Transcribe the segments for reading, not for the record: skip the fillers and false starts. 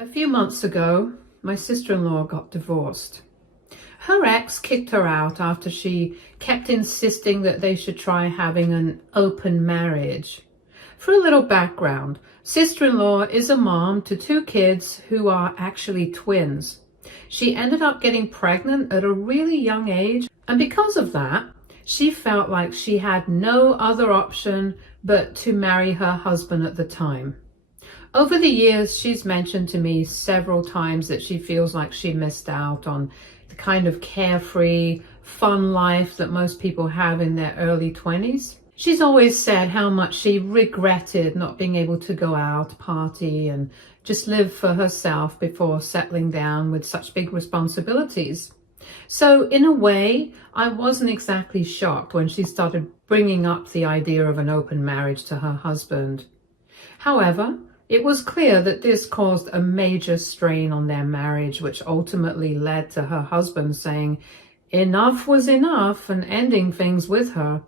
A few months ago, my sister-in-law got divorced. Her ex kicked her out after she kept insisting that they should try having an open marriage. For a little background, sister-in-law is a mom to two kids who are actually twins. She ended up getting pregnant at a really young age, and because of that, she felt like she had no other option but to marry her husband at the time. Over the years, she's mentioned to me several times that she feels like she missed out on the kind of carefree, fun life that most people have in their early 20s. She's always said how much she regretted not being able to go out, party, and just live for herself before settling down with such big responsibilities. So in a way, I wasn't exactly shocked when she started bringing up the idea of an open marriage to her husband. However, it was clear that this caused a major strain on their marriage, which ultimately led to her husband saying enough was enough and ending things with her.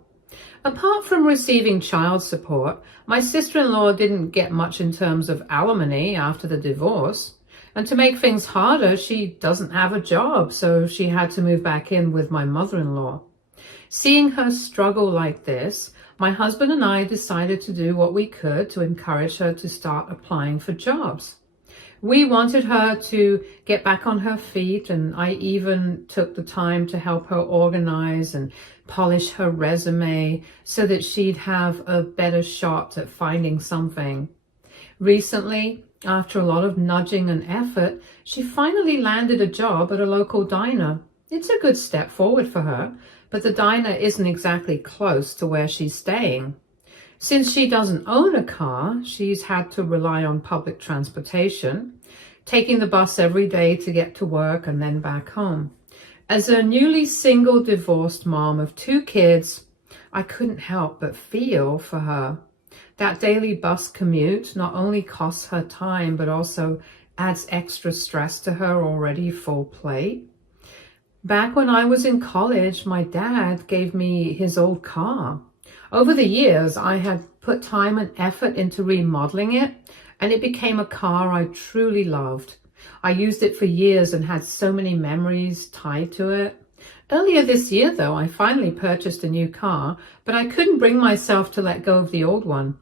Apart from receiving child support, my sister-in-law didn't get much in terms of alimony after the divorce. And to make things harder, she doesn't have a job, so she had to move back in with my mother-in-law. Seeing her struggle like this, my husband and I decided to do what we could to encourage her to start applying for jobs. We wanted her to get back on her feet, and I even took the time to help her organize and polish her resume so that she'd have a better shot at finding something. Recently, after a lot of nudging and effort, she finally landed a job at a local diner. It's a good step forward for her, but the diner isn't exactly close to where she's staying. Since she doesn't own a car, she's had to rely on public transportation, taking the bus every day to get to work and then back home. As a newly single divorced mom of two kids, I couldn't help but feel for her. That daily bus commute not only costs her time, but also adds extra stress to her already full plate. Back when I was in college, my dad gave me his old car. Over the years, I had put time and effort into remodeling it, and it became a car I truly loved. I used it for years and had so many memories tied to it. Earlier this year, though, I finally purchased a new car, but I couldn't bring myself to let go of the old one.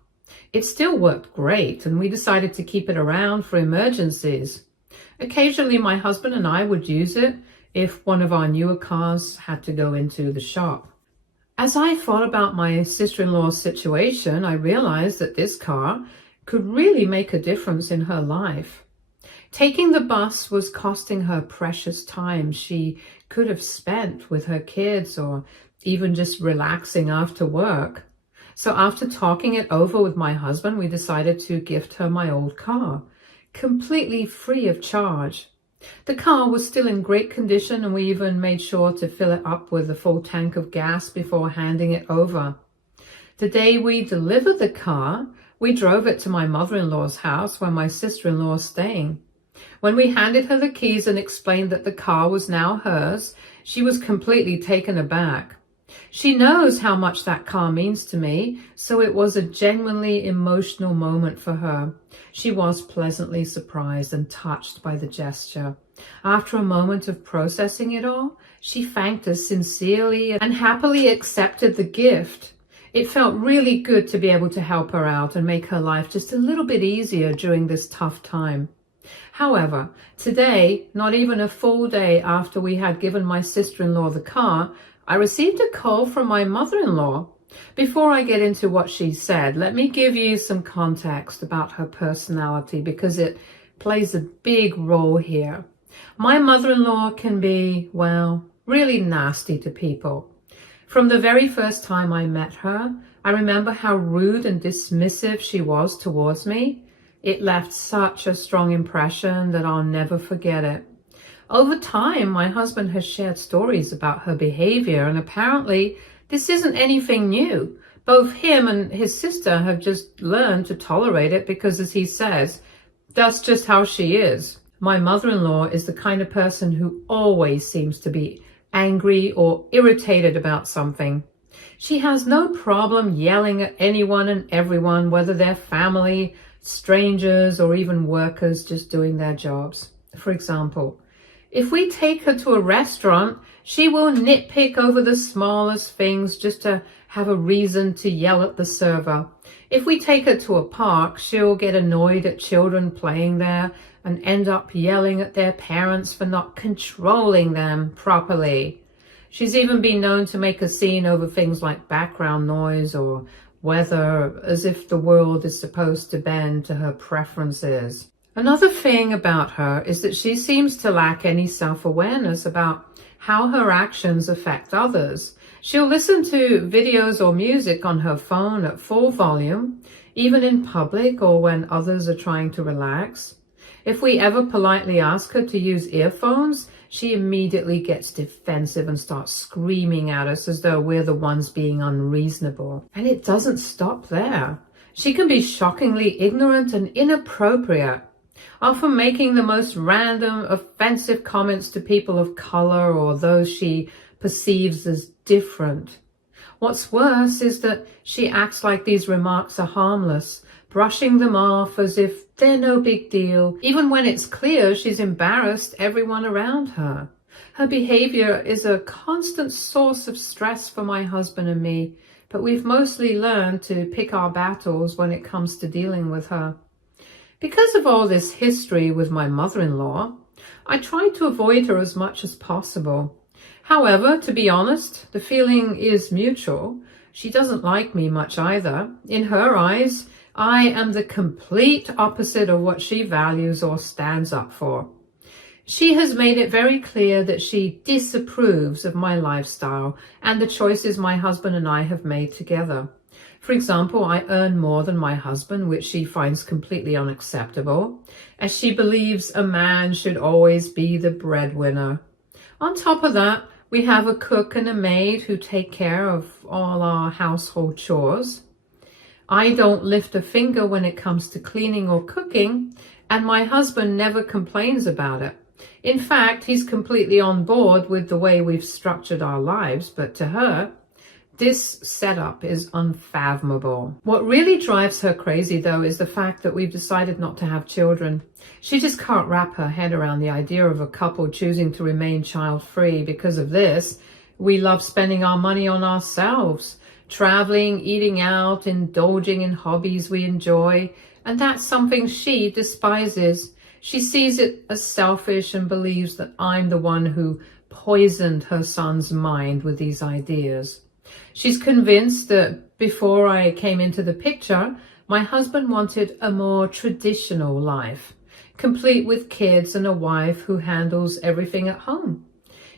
It still worked great, and we decided to keep it around for emergencies. Occasionally, my husband and I would use it if one of our newer cars had to go into the shop. As I thought about my sister-in-law's situation, I realized that this car could really make a difference in her life. Taking the bus was costing her precious time she could have spent with her kids or even just relaxing after work. So after talking it over with my husband, we decided to gift her my old car, completely free of charge. The car was still in great condition, and we even made sure to fill it up with a full tank of gas before handing it over. The day we delivered the car, we drove it to my mother-in-law's house where my sister-in-law is staying. When we handed her the keys and explained that the car was now hers, she was completely taken aback. She knows how much that car means to me, so it was a genuinely emotional moment for her. She was pleasantly surprised and touched by the gesture. After a moment of processing it all, she thanked us sincerely and happily accepted the gift. It felt really good to be able to help her out and make her life just a little bit easier during this tough time. However, today, not even a full day after we had given my sister-in-law the car, I received a call from my mother-in-law. Before I get into what she said, let me give you some context about her personality because it plays a big role here. My mother-in-law can be, well, really nasty to people. From the very first time I met her, I remember how rude and dismissive she was towards me. It left such a strong impression that I'll never forget it. Over time, my husband has shared stories about her behavior, and apparently this isn't anything new. Both him and his sister have just learned to tolerate it because, as he says, that's just how she is. My mother-in-law is the kind of person who always seems to be angry or irritated about something. She has no problem yelling at anyone and everyone, whether they're family, strangers, or even workers just doing their jobs. For example, if we take her to a restaurant, she will nitpick over the smallest things just to have a reason to yell at the server. If we take her to a park, she'll get annoyed at children playing there and end up yelling at their parents for not controlling them properly. She's even been known to make a scene over things like background noise or weather, as if the world is supposed to bend to her preferences. Another thing about her is that she seems to lack any self-awareness about how her actions affect others. She'll listen to videos or music on her phone at full volume, even in public or when others are trying to relax. If we ever politely ask her to use earphones, she immediately gets defensive and starts screaming at us as though we're the ones being unreasonable. And it doesn't stop there. She can be shockingly ignorant and inappropriate, often making the most random, offensive comments to people of color or those she perceives as different. What's worse is that she acts like these remarks are harmless, brushing them off as if they're no big deal, even when it's clear she's embarrassed everyone around her. Her behavior is a constant source of stress for my husband and me, but we've mostly learned to pick our battles when it comes to dealing with her. Because of all this history with my mother-in-law, I try to avoid her as much as possible. However, to be honest, the feeling is mutual. She doesn't like me much either. In her eyes, I am the complete opposite of what she values or stands up for. She has made it very clear that she disapproves of my lifestyle and the choices my husband and I have made together. For example, I earn more than my husband, which she finds completely unacceptable, as she believes a man should always be the breadwinner. On top of that, we have a cook and a maid who take care of all our household chores. I don't lift a finger when it comes to cleaning or cooking, and my husband never complains about it. In fact, he's completely on board with the way we've structured our lives, but to her, this setup is unfathomable. What really drives her crazy, though, is the fact that we've decided not to have children. She just can't wrap her head around the idea of a couple choosing to remain child-free. Because of this, we love spending our money on ourselves, traveling, eating out, indulging in hobbies we enjoy, and that's something she despises. She sees it as selfish and believes that I'm the one who poisoned her son's mind with these ideas. She's convinced that before I came into the picture, my husband wanted a more traditional life, complete with kids and a wife who handles everything at home.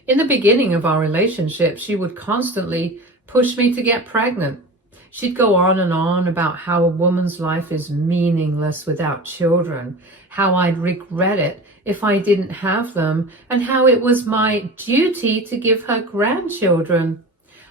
In the beginning of our relationship, she would constantly push me to get pregnant. She'd go on and on about how a woman's life is meaningless without children, how I'd regret it if I didn't have them, and how it was my duty to give her grandchildren.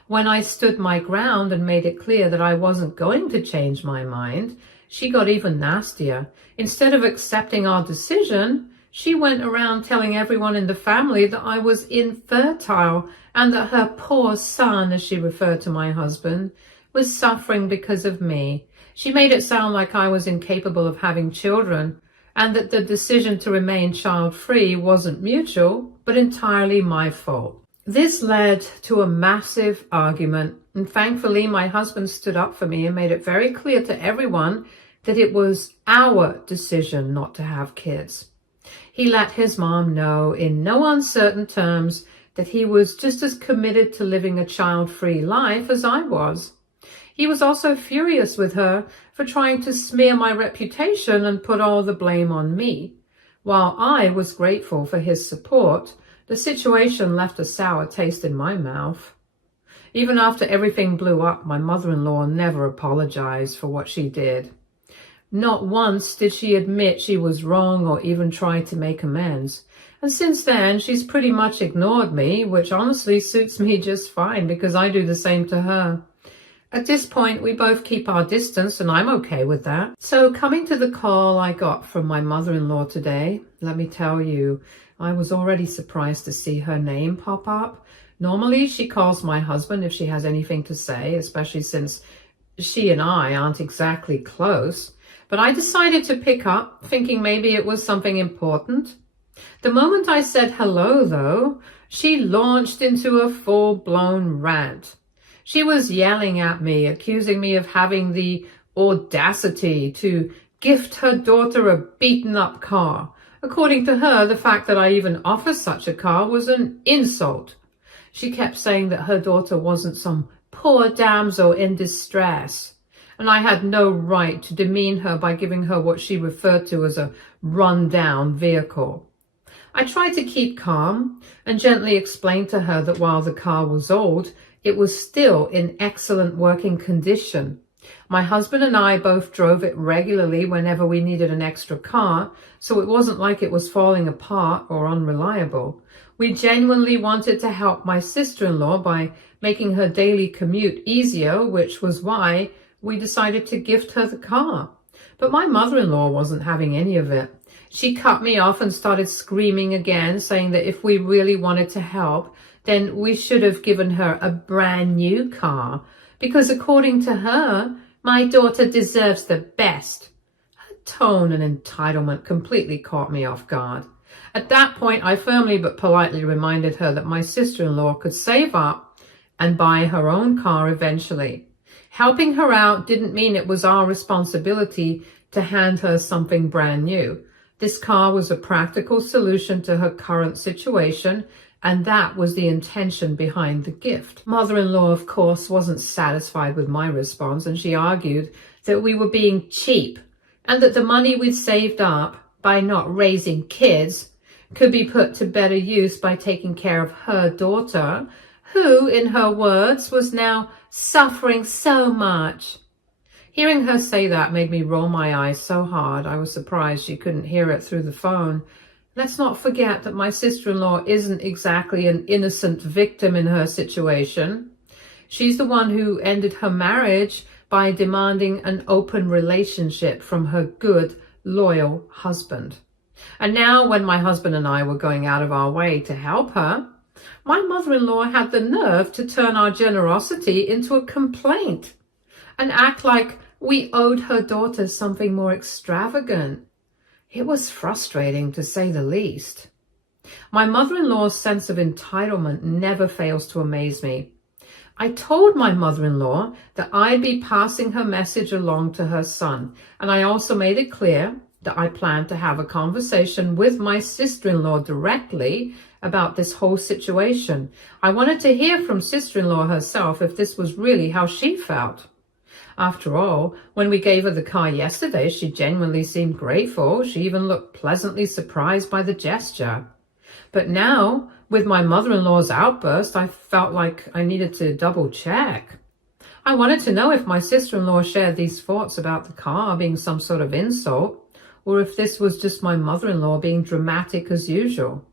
When I stood my ground and made it clear that I wasn't going to change my mind, she got even nastier. Instead of accepting our decision, she went around telling everyone in the family that I was infertile and that her poor son, as she referred to my husband, was suffering because of me. She made it sound like I was incapable of having children and that the decision to remain child-free wasn't mutual, but entirely my fault. This led to a massive argument, and thankfully my husband stood up for me and made it very clear to everyone that it was our decision not to have kids. He let his mom know in no uncertain terms that he was just as committed to living a child-free life as I was. He was also furious with her for trying to smear my reputation and put all the blame on me. While I was grateful for his support, the situation left a sour taste in my mouth. Even after everything blew up, my mother-in-law never apologized for what she did. Not once did she admit she was wrong or even try to make amends. And since then, she's pretty much ignored me, which honestly suits me just fine because I do the same to her. At this point, we both keep our distance, and I'm okay with that. So coming to the call I got from my mother-in-law today, let me tell you, I was already surprised to see her name pop up. Normally, she calls my husband if she has anything to say, especially since she and I aren't exactly close. but I decided to pick up, thinking maybe it was something important. The moment I said hello, though, she launched into a full-blown rant. She was yelling at me, accusing me of having the audacity to gift her daughter a beaten-up car. According to her, the fact that I even offer such a car was an insult. She kept saying that her daughter wasn't some poor damsel in distress, and I had no right to demean her by giving her what she referred to as a run-down vehicle. I tried to keep calm and gently explain to her that while the car was old, it was still in excellent working condition. My husband and I both drove it regularly whenever we needed an extra car, so it wasn't like it was falling apart or unreliable. We genuinely wanted to help my sister-in-law by making her daily commute easier, which was why we decided to gift her the car. But my mother-in-law wasn't having any of it. She cut me off and started screaming again, saying that if we really wanted to help, then we should have given her a brand new car, because according to her, my daughter deserves the best. Her tone and entitlement completely caught me off guard. At that point, I firmly but politely reminded her that my sister-in-law could save up and buy her own car eventually. Helping her out didn't mean it was our responsibility to hand her something brand new. This car was a practical solution to her current situation, and that was the intention behind the gift. Mother-in-law, of course, wasn't satisfied with my response, and she argued that we were being cheap and that the money we'd saved up by not raising kids could be put to better use by taking care of her daughter, who, in her words, was now suffering so much. Hearing her say that made me roll my eyes so hard I was surprised she couldn't hear it through the phone. Let's not forget that my sister-in-law isn't exactly an innocent victim in her situation. She's the one who ended her marriage by demanding an open relationship from her good, loyal husband. And now, when my husband and I were going out of our way to help her, my mother-in-law had the nerve to turn our generosity into a complaint and act like we owed her daughter something more extravagant. It was frustrating, to say the least. My mother-in-law's sense of entitlement never fails to amaze me. I told my mother-in-law that I'd be passing her message along to her son, and I also made it clear that I planned to have a conversation with my sister-in-law directly about this whole situation. I wanted to hear from sister-in-law herself if this was really how she felt. After all, when we gave her the car yesterday, she genuinely seemed grateful. She even looked pleasantly surprised by the gesture. But now, with my mother-in-law's outburst, I felt like I needed to double-check. I wanted to know if my sister-in-law shared these thoughts about the car being some sort of insult, or if this was just my mother-in-law being dramatic as usual.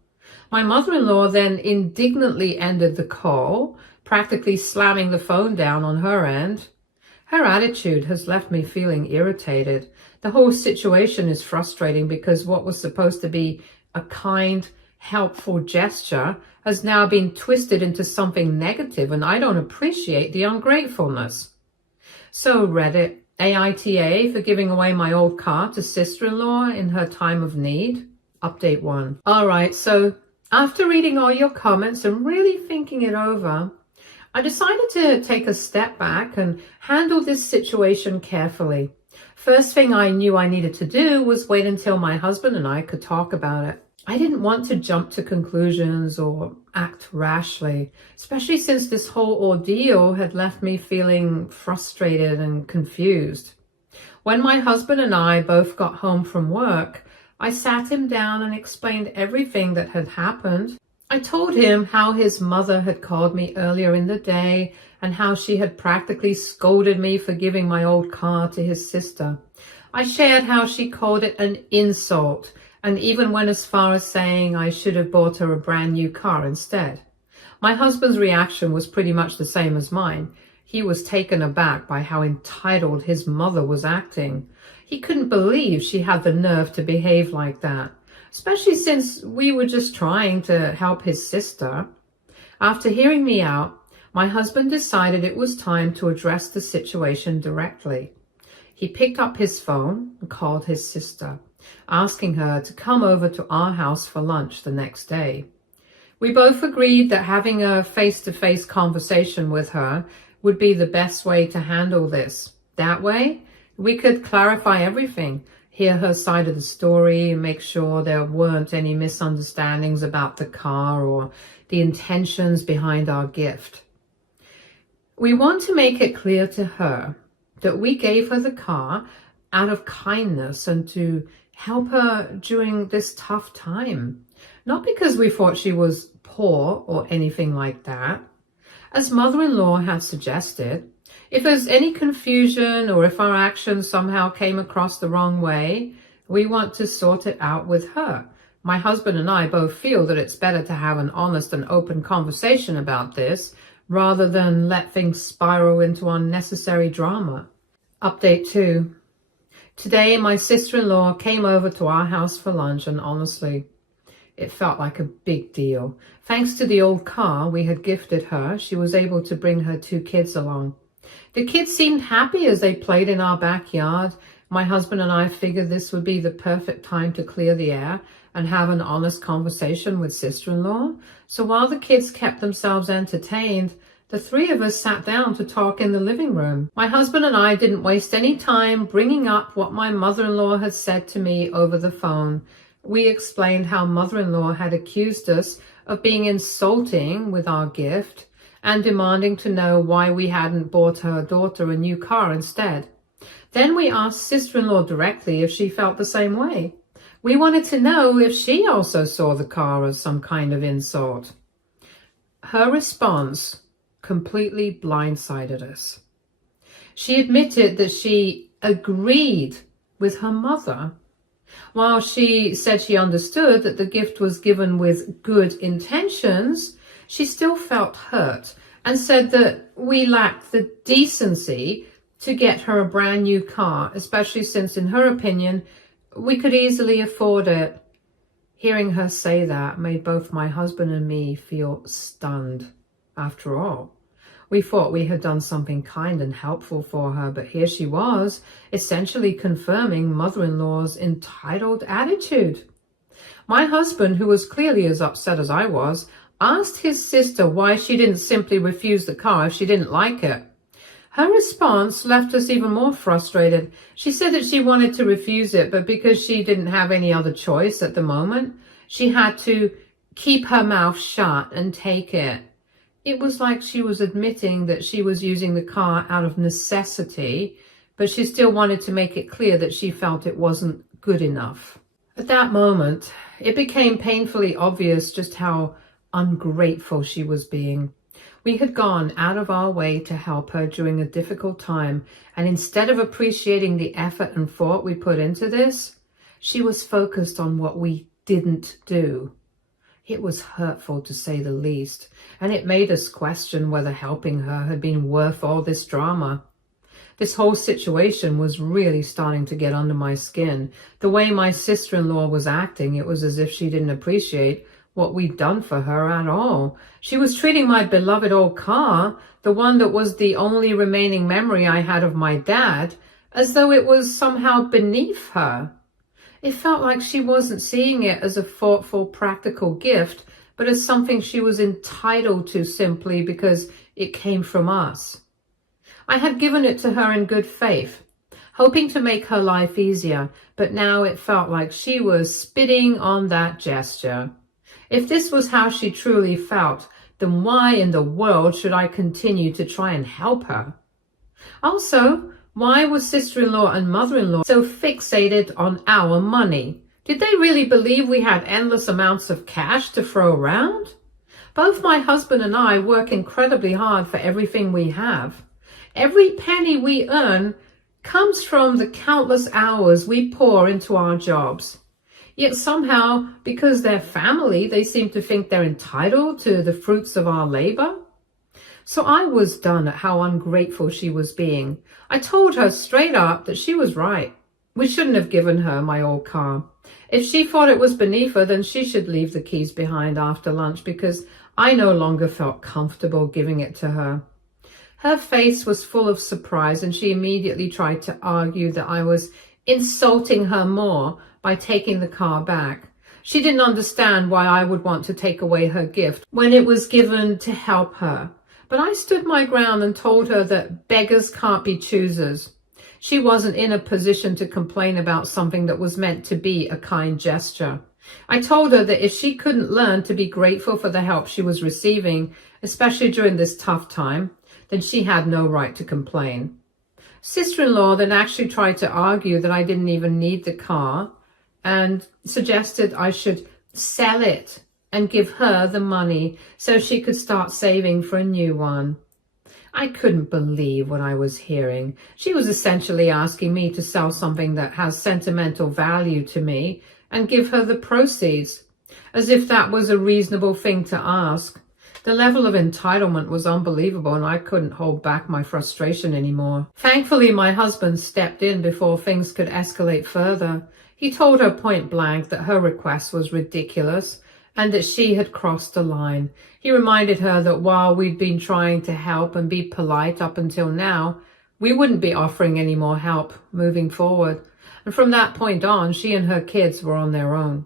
My mother-in-law then indignantly ended the call, practically slamming the phone down on her end. Her attitude has left me feeling irritated. The whole situation is frustrating because what was supposed to be a kind, helpful gesture has now been twisted into something negative, and I don't appreciate the ungratefulness. So Reddit, AITA for giving away my old car to sister-in-law in her time of need. Update 1. Alright, so after reading all your comments and really thinking it over, I decided to take a step back and handle this situation carefully. First thing I knew I needed to do was wait until my husband and I could talk about it. I didn't want to jump to conclusions or act rashly, especially since this whole ordeal had left me feeling frustrated and confused. When my husband and I both got home from work, I sat him down and explained everything that had happened. I told him how his mother had called me earlier in the day and how she had practically scolded me for giving my old car to his sister. I shared how she called it an insult and even went as far as saying I should have bought her a brand new car instead. My husband's reaction was pretty much the same as mine. He was taken aback by how entitled his mother was acting. He couldn't believe she had the nerve to behave like that, especially since we were just trying to help his sister. After hearing me out, my husband decided it was time to address the situation directly. He picked up his phone and called his sister, asking her to come over to our house for lunch the next day. We both agreed that having a face-to-face conversation with her would be the best way to handle this. That way, we could clarify everything, hear her side of the story, and make sure there weren't any misunderstandings about the car or the intentions behind our gift. We want to make it clear to her that we gave her the car out of kindness and to help her during this tough time, not because we thought she was poor or anything like that. As mother-in-law had suggested, if there's any confusion or if our actions somehow came across the wrong way, we want to sort it out with her. My husband and I both feel that it's better to have an honest and open conversation about this rather than let things spiral into unnecessary drama. Update 2. Today, my sister-in-law came over to our house for lunch, and honestly, it felt like a big deal. Thanks to the old car we had gifted her, she was able to bring her 2 kids along. The kids seemed happy as they played in our backyard. My husband and I figured this would be the perfect time to clear the air and have an honest conversation with sister-in-law. So while the kids kept themselves entertained, the 3 of us sat down to talk in the living room. My husband and I didn't waste any time bringing up what my mother-in-law had said to me over the phone. We explained how mother-in-law had accused us of being insulting with our gift and demanding to know why we hadn't bought her daughter a new car instead. Then we asked sister-in-law directly if she felt the same way. We wanted to know if she also saw the car as some kind of insult. Her response completely blindsided us. She admitted that she agreed with her mother. While she said she understood that the gift was given with good intentions, she still felt hurt and said that we lacked the decency to get her a brand new car, especially since, in her opinion, we could easily afford it. Hearing her say that made both my husband and me feel stunned. After all, we thought we had done something kind and helpful for her, but here she was, essentially confirming mother-in-law's entitled attitude. My husband, who was clearly as upset as I was, asked his sister why she didn't simply refuse the car if she didn't like it. Her response left us even more frustrated. She said that she wanted to refuse it, but because she didn't have any other choice at the moment, she had to keep her mouth shut and take it. It was like she was admitting that she was using the car out of necessity, but she still wanted to make it clear that she felt it wasn't good enough. At that moment, it became painfully obvious just how ungrateful she was being. We had gone out of our way to help her during a difficult time, and instead of appreciating the effort and thought we put into this, she was focused on what we didn't do. It was hurtful, to say the least, and it made us question whether helping her had been worth all this drama. This whole situation was really starting to get under my skin. The way my sister-in-law was acting, it was as if she didn't appreciate what we'd done for her at all. She was treating my beloved old car, the one that was the only remaining memory I had of my dad, as though it was somehow beneath her. It felt like she wasn't seeing it as a thoughtful, practical gift, but as something she was entitled to simply because it came from us. I had given it to her in good faith, hoping to make her life easier, but now it felt like she was spitting on that gesture. If this was how she truly felt, then why in the world should I continue to try and help her? Also, why was sister-in-law and mother-in-law so fixated on our money? Did they really believe we had endless amounts of cash to throw around? Both my husband and I work incredibly hard for everything we have. Every penny we earn comes from the countless hours we pour into our jobs. Yet somehow, because they're family, they seem to think they're entitled to the fruits of our labor. So I was done at how ungrateful she was being. I told her straight up that she was right. We shouldn't have given her my old car. If she thought it was beneath her, then she should leave the keys behind after lunch, because I no longer felt comfortable giving it to her. Her face was full of surprise, and she immediately tried to argue that I was insulting her more by taking the car back. She didn't understand why I would want to take away her gift when it was given to help her. But I stood my ground and told her that beggars can't be choosers. She wasn't in a position to complain about something that was meant to be a kind gesture. I told her that if she couldn't learn to be grateful for the help she was receiving, especially during this tough time, then she had no right to complain. Sister-in-law then actually tried to argue that I didn't even need the car and suggested I should sell it and give her the money so she could start saving for a new one. I couldn't believe what I was hearing. She was essentially asking me to sell something that has sentimental value to me and give her the proceeds, as if that was a reasonable thing to ask. The level of entitlement was unbelievable, and I couldn't hold back my frustration anymore. Thankfully, my husband stepped in before things could escalate further. He told her point blank that her request was ridiculous and that she had crossed the line. He reminded her that while we'd been trying to help and be polite up until now, we wouldn't be offering any more help moving forward. And from that point on, she and her kids were on their own.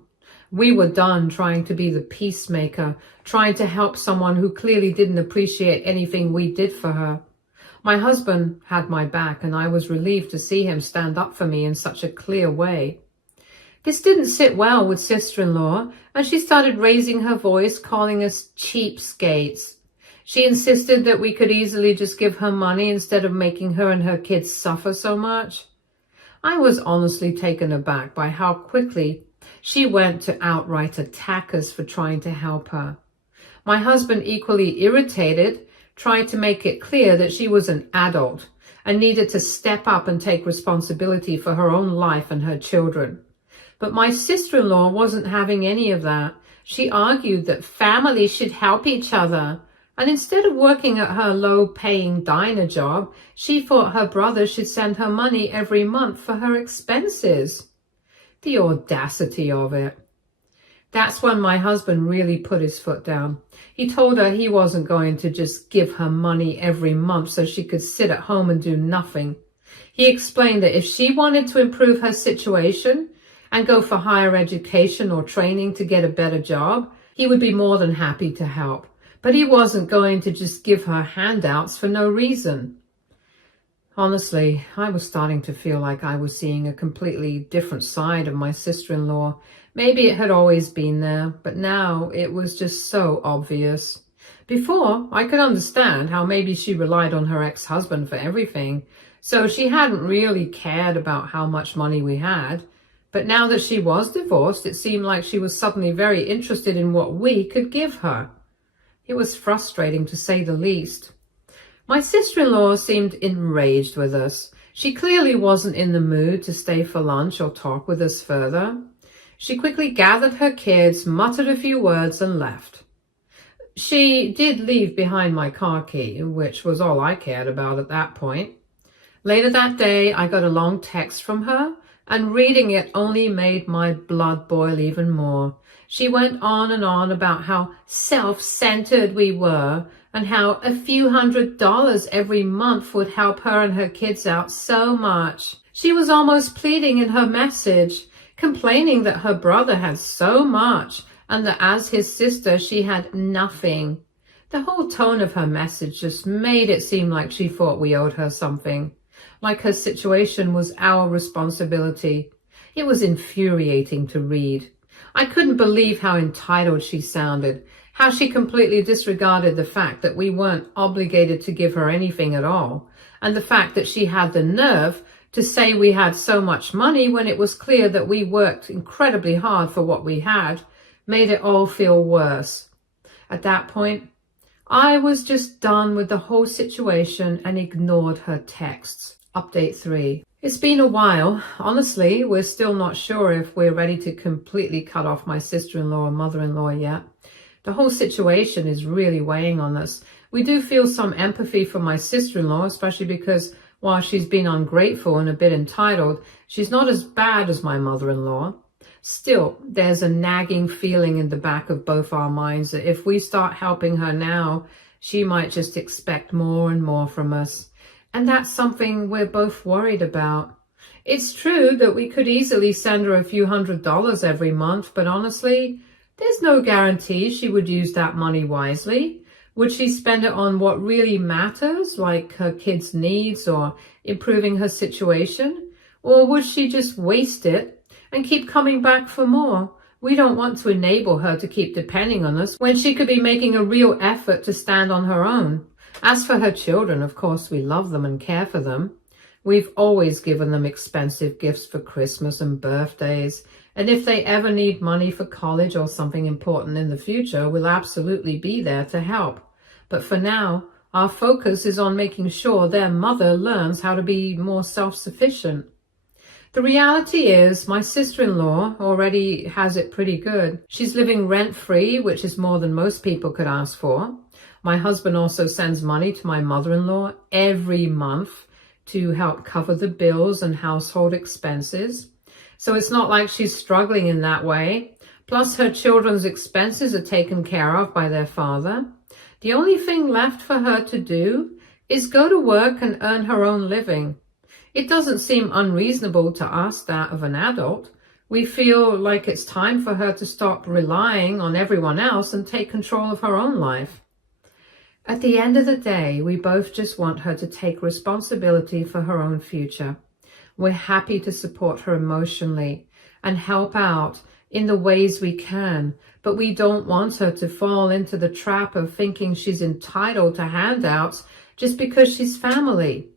We were done trying to be the peacemaker, trying to help someone who clearly didn't appreciate anything we did for her. My husband had my back, and I was relieved to see him stand up for me in such a clear way. This didn't sit well with sister-in-law, and she started raising her voice, calling us cheapskates. She insisted that we could easily just give her money instead of making her and her kids suffer so much. I was honestly taken aback by how quickly she went to outright attack us for trying to help her. My husband, equally irritated, tried to make it clear that she was an adult and needed to step up and take responsibility for her own life and her children. But my sister-in-law wasn't having any of that. She argued that families should help each other, and instead of working at her low-paying diner job, she thought her brother should send her money every month for her expenses. The audacity of it. That's when my husband really put his foot down. He told her he wasn't going to just give her money every month so she could sit at home and do nothing. He explained that if she wanted to improve her situation and go for higher education or training to get a better job, he would be more than happy to help. But he wasn't going to just give her handouts for no reason. Honestly, I was starting to feel like I was seeing a completely different side of my sister-in-law. Maybe it had always been there, but now it was just so obvious. Before, I could understand how maybe she relied on her ex-husband for everything, so she hadn't really cared about how much money we had. But now that she was divorced, it seemed like she was suddenly very interested in what we could give her. It was frustrating, to say the least. My sister-in-law seemed enraged with us. She clearly wasn't in the mood to stay for lunch or talk with us further. She quickly gathered her kids, muttered a few words, and left. She did leave behind my car key, which was all I cared about at that point. Later that day, I got a long text from her, and reading it only made my blood boil even more. She went on and on about how self-centered we were and how a few $100s every month would help her and her kids out so much. She was almost pleading in her message, complaining that her brother had so much and that as his sister she had nothing. The whole tone of her message just made it seem like she thought we owed her something, like her situation was our responsibility. It was infuriating to read. I couldn't believe how entitled she sounded, how she completely disregarded the fact that we weren't obligated to give her anything at all, and the fact that she had the nerve to say we had so much money when it was clear that we worked incredibly hard for what we had, made it all feel worse. At that point, I was just done with the whole situation and ignored her texts. Update 3. It's been a while. Honestly, we're still not sure if we're ready to completely cut off my sister-in-law and mother-in-law yet. The whole situation is really weighing on us. We do feel some empathy for my sister-in-law, especially because while she's been ungrateful and a bit entitled, she's not as bad as my mother-in-law. Still, there's a nagging feeling in the back of both our minds that if we start helping her now, she might just expect more and more from us. And that's something we're both worried about. It's true that we could easily send her a few $100s every month, but honestly, there's no guarantee she would use that money wisely. Would she spend it on what really matters, like her kids' needs or improving her situation? Or would she just waste it and keep coming back for more? We don't want to enable her to keep depending on us when she could be making a real effort to stand on her own. As for her children, of course, we love them and care for them. We've always given them expensive gifts for Christmas and birthdays, and if they ever need money for college or something important in the future, we'll absolutely be there to help. But for now, our focus is on making sure their mother learns how to be more self-sufficient. The reality is my sister-in-law already has it pretty good. She's living rent-free, which is more than most people could ask for. My husband also sends money to my mother-in-law every month to help cover the bills and household expenses. So it's not like she's struggling in that way. Plus, her children's expenses are taken care of by their father. The only thing left for her to do is go to work and earn her own living. It doesn't seem unreasonable to ask that of an adult. We feel like it's time for her to stop relying on everyone else and take control of her own life. At the end of the day, we both just want her to take responsibility for her own future. We're happy to support her emotionally and help out in the ways we can, but we don't want her to fall into the trap of thinking she's entitled to handouts just because she's family.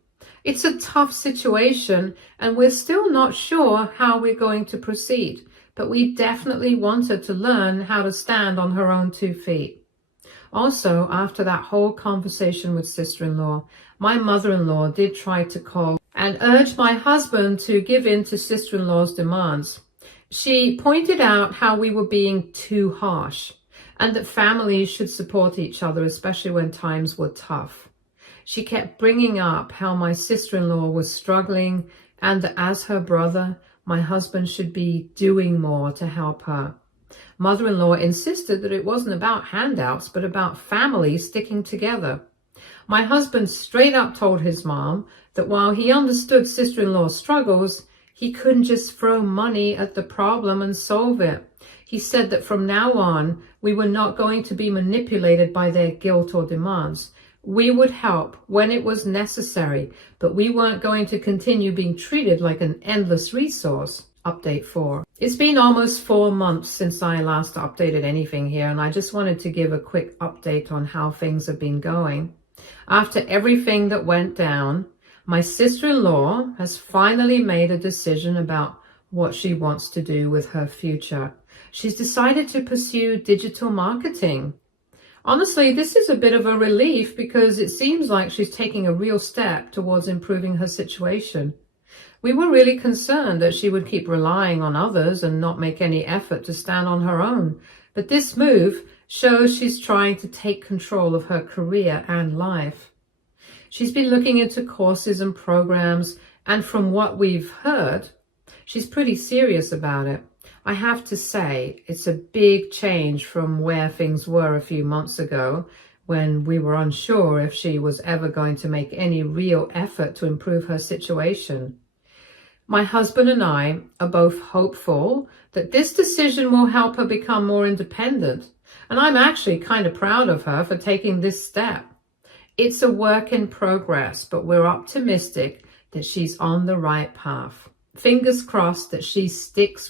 It's a tough situation, and we're still not sure how we're going to proceed, but we definitely want her to learn how to stand on her own 2 feet. Also, after that whole conversation with sister-in-law, my mother-in-law did try to call and urge my husband to give in to sister-in-law's demands. She pointed out how we were being too harsh and that families should support each other, especially when times were tough. She kept bringing up how my sister-in-law was struggling and that as her brother, my husband should be doing more to help her. Mother-in-law insisted that it wasn't about handouts, but about families sticking together. My husband straight up told his mom that while he understood sister-in-law's struggles, he couldn't just throw money at the problem and solve it. He said that from now on, we were not going to be manipulated by their guilt or demands. We would help when it was necessary, but we weren't going to continue being treated like an endless resource. Update 4. It's been almost 4 months since I last updated anything here, and I just wanted to give a quick update on how things have been going. After everything that went down, my sister-in-law has finally made a decision about what she wants to do with her future. She's decided to pursue digital marketing. Honestly, this is a bit of a relief because it seems like she's taking a real step towards improving her situation. We were really concerned that she would keep relying on others and not make any effort to stand on her own. But this move shows she's trying to take control of her career and life. She's been looking into courses and programs, and from what we've heard, she's pretty serious about it. I have to say, it's a big change from where things were a few months ago, when we were unsure if she was ever going to make any real effort to improve her situation. My husband and I are both hopeful that this decision will help her become more independent, and I'm actually kind of proud of her for taking this step. It's a work in progress, but we're optimistic that she's on the right path. Fingers crossed that she sticks